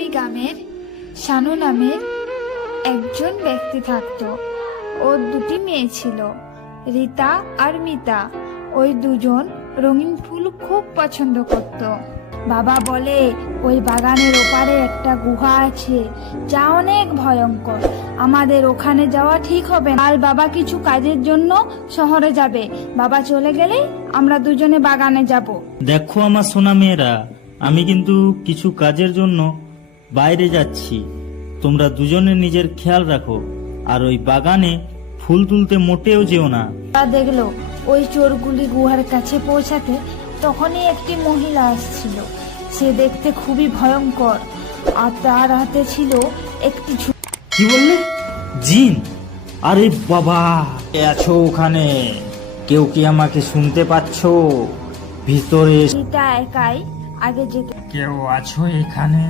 ওই গ্রামের শানু নামের একজন ব্যক্তি থাকতো। ওর দুটি মেয়ে ছিল, রীতা আর মিতা। ওই দুজন রঙিন ফুল খুব পছন্দ করত। বাবা বলে ওই বাগানের ওপারে একটা গুহা আছে যা অনেক ভয়ঙ্কর, আমাদের ওখানে যাওয়া ঠিক হবে না। আর বাবা কিছু কাজের জন্য শহরে যাবে, বাবা চলে গেলে আমরা দুজনে বাগানে যাব। দেখো আমার সোনা মেয়েরা, আমি কিন্তু কিছু কাজের জন্য বাইরে যাচ্ছি, তোমরা দুজনে নিজের খেয়াল রাখো, আর ওই বাগানে ফুল তুলতে মোটেও যেও না। তা দেখলো ওই চোরগুলি গুহার কাছে পৌঁছাতে তখনই একটি মহিলা আসছিল। সে দেখতে খুবই ভয়ঙ্কর, আর তার হাতে ছিল একটি কি বললে? জিন? আরে বাবা, কে আছো ওখানে? কেউ কি আমাকে শুনতে পাচ্ছো? ভিতরে ঝুড়িটা একাই আগে যেতে। কেউ আছো এখানে?